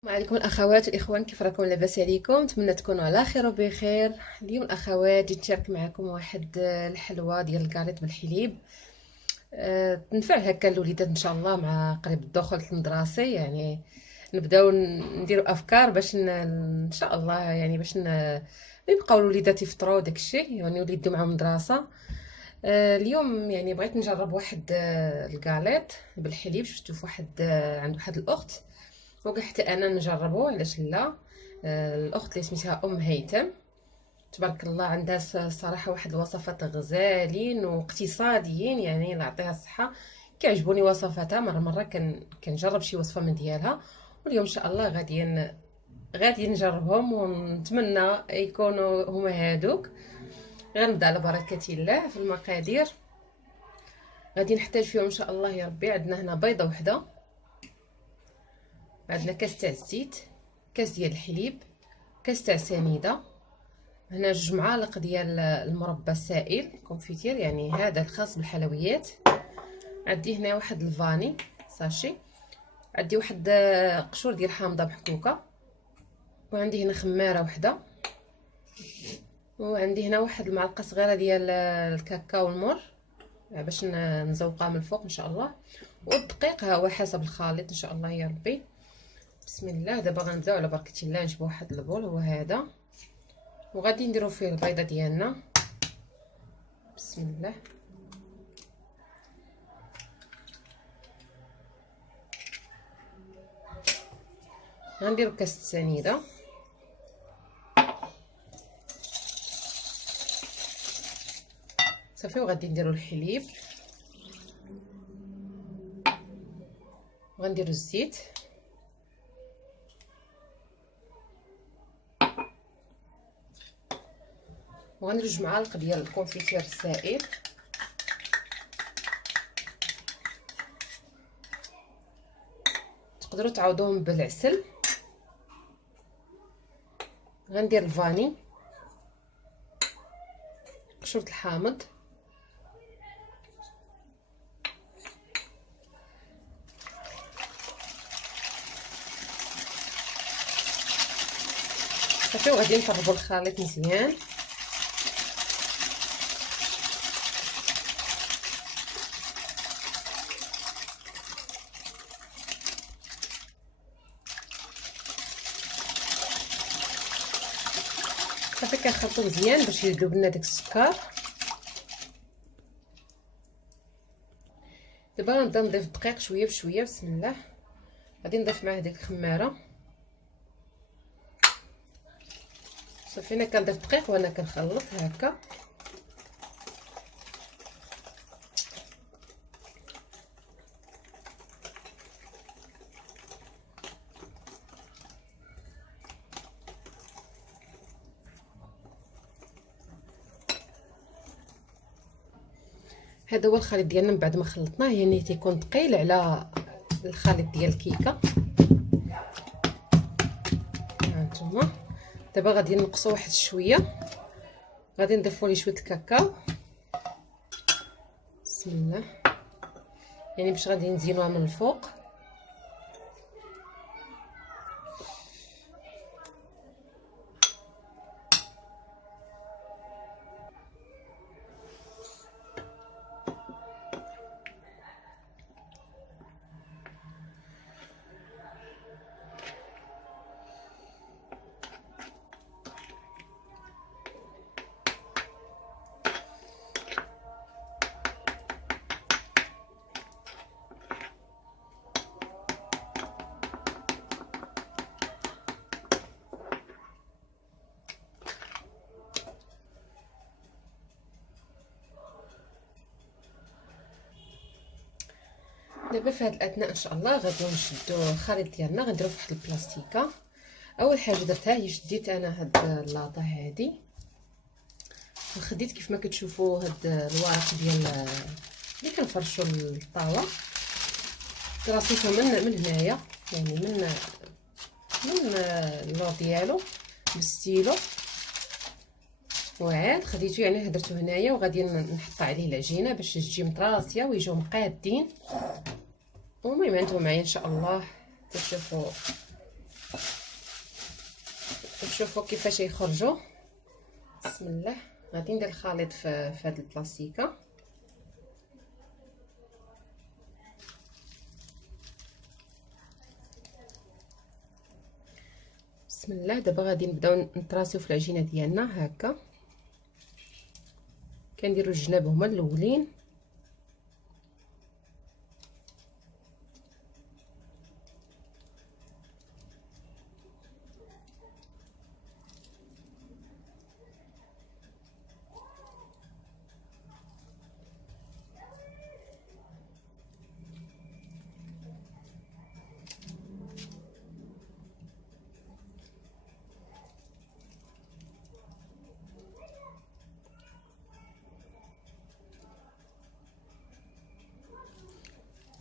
السلام عليكم الاخوات والاخوان، كيف راكم؟ لاباس عليكم؟ نتمنى تكونوا على خير وبخير. اليوم الاخوات جيت نشارك معكم واحد الحلوه ديال الكاليط بالحليب. تنفع هكا الوليدات ان شاء الله مع قريب الدخول المدرسي، يعني نبداو نديروا افكار باش ان شاء الله، يعني باش يبقاو الوليدات يفطروا داكشي، يعني يوليو معاهم المدرسه. اليوم يعني بغيت نجرب واحد الكاليط بالحليب. شفتو في واحد عند واحد الاخت، وقع حتى انا نجربو، علاش لا. الاخت اللي سميتها ام هيثم، تبارك الله، عندها صراحه واحد الوصفات غزالين واقتصاديين، يعني الله يعطيها الصحه. كيعجبوني وصفاتها، مره كنجرب شي وصفه من ديالها. واليوم ان شاء الله غادي نجربهم، ونتمنى يكونوا هما هادوك. غنبدا على بركه الله في المقادير. غادي نحتاج فيهم ان شاء الله يا ربي. عندنا هنا بيضه وحده، عندنا كاس تاع الزيت، كاس ديال الحليب، كاس تاع سنيده، هنا 2 معالق ديال المربى السائل كونفيتير، يعني هذا الخاص بالحلويات. عندي هنا واحد الفاني ساشي، عندي واحد قشور ديال حامضه محكوكه، وعندي هنا خماره وحده، وعندي هنا واحد المعلقه صغيره ديال الكاكاو المر باش نزوقها من الفوق ان شاء الله. والدقيق ها هو حسب الخليط ان شاء الله يا ربي. بسم الله. دابا غنبداو على بركه الله. نجيبو واحد البول هو هذا، وغادي نديرو فيه البيضه ديالنا. بسم الله. غنديرو كاس السنيده، صافي. وغادي نديرو الحليب، وغنديرو الزيت، وغنديرو 2 معالق ديال الكونفيتير السائل، تقدروا تعوضوهم بالعسل. غندير الفاني، قشرة الحامض، صافي. وغادي نطربوا الخليط مزيان. صافي كنخلطو مزيان باش يذوب لنا داك السكر. دابا غنبدا نضيف الدقيق شويه بشويه. بسم الله. غادي نضيف معاه ديك الخماره. صافي انا كنضيف الدقيق وانا كنخلط هكا. هذا هو الخليط ديالنا من بعد ما خلطناه، يعني تيكون ثقيل على الخليط ديال الكيكه. هانتوما. دابا غادي نقصوا واحد شويه، غادي نضيفوا ليه شويه الكاكاو. بسم الله. يعني باش غادي نزينوها من الفوق. دابا في هاد الاثناء ان شاء الله غادي نشدو الخليط ديالنا، غنديرو في واحد البلاستيكه. اول حاجه درتها هي شديت انا هاد اللاطه هادي، وخديت كيف ما كتشوفوا هاد الورق ديال اللي كنفرشوا الطاوه، كراسيته من هنايا، يعني من اللور ديالو بالستيلو، وعاد خديته يعني هدرته هنايا، وغادي نحط عليه العجينه باش تجي مطراسيه ويجيو مقادين. المهم انتم معايا ان شاء الله تشوفوا شوفوا كيفاش يخرجوا. بسم الله. غادي ندير الخليط في هاد البلاستيكه. بسم الله. دابا غادي نبداو نطراسيو في العجينه ديالنا هكا. كنديروا الجناب هما الاولين،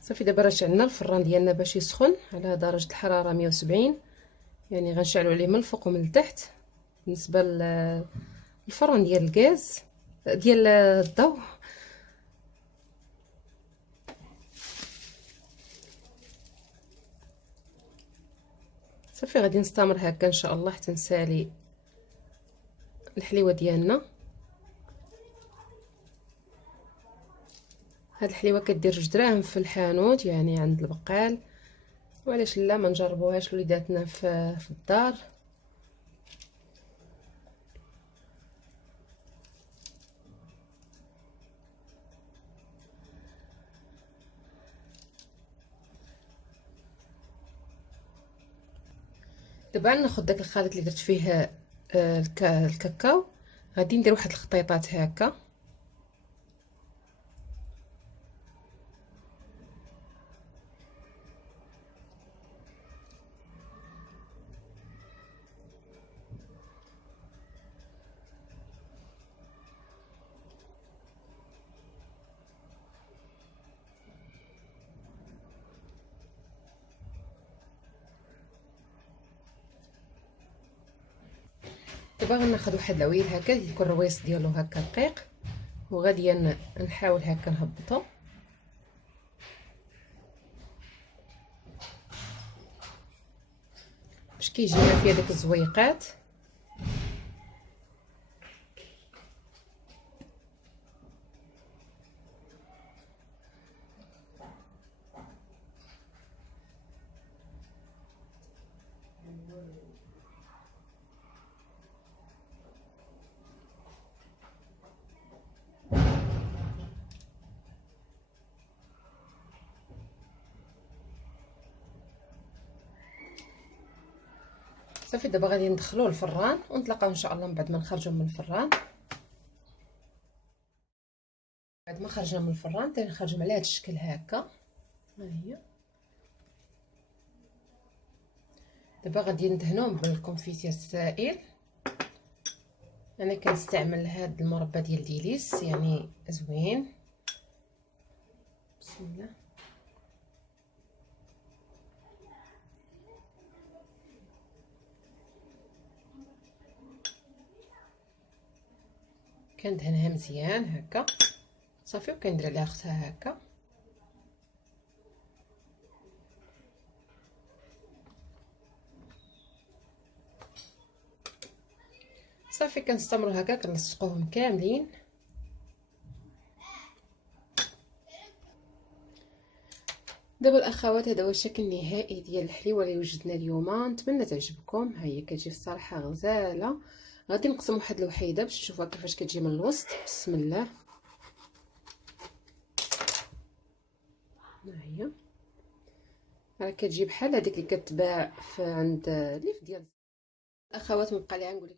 صافي. دابا راه شعلنا الفران ديالنا باش يسخن على درجه الحراره 170، يعني غنشعلوا عليه من الفوق ومن التحت. بالنسبه للفران ديال الغاز ديال الضوء، صافي غادي نستمر هكا ان شاء الله حتى نسالي الحليوه ديالنا. هاد الحليوه كدير 2 دراهم في الحانوت، يعني عند البقال، وعلاش لا ما نجربوهاش وليداتنا في الدار. دابا ناخذ داك الخليط اللي درت فيه الكاكاو، غادي ندير واحد الخطيطات هكا. دابا غناخذ واحد العويل هكا يكون الرويس ديالو هكا رقيق، وغادي نحاول هكا نهبطو باش كيجينا فيها داك الزويقات. صافي. دابا غادي ندخلوه الفران ونتلاقاو ان شاء الله من بعد ما نخرجوا من الفران. بعد ما خرجنا من الفران تنخرجوا على هذا الشكل هكا. ها هي. دابا غادي ندهنوهم بالكونفيتير السائل. انا كنستعمل هاد المربى ديال ديليس، يعني زوين. بسم الله. كندهنها مزيان هكا صافي، وكندير عليها اختها هكا. صافي كنستمروا هكا كنلصقوهم كاملين. دابا الاخوات هذا هو الشكل النهائي ديال الحليوه اللي وجدنا اليوم. نتمنى تعجبكم. ها هي كتجي الصراحه غزاله. غادي نقسم واحد الوحيده باش تشوفوها كيفاش كتجي من الوسط. بسم الله. ها هي راه كتجي بحال هذيك اللي كتباع في عند ليف ديال الاخوات. مبقى لي غنقول لكم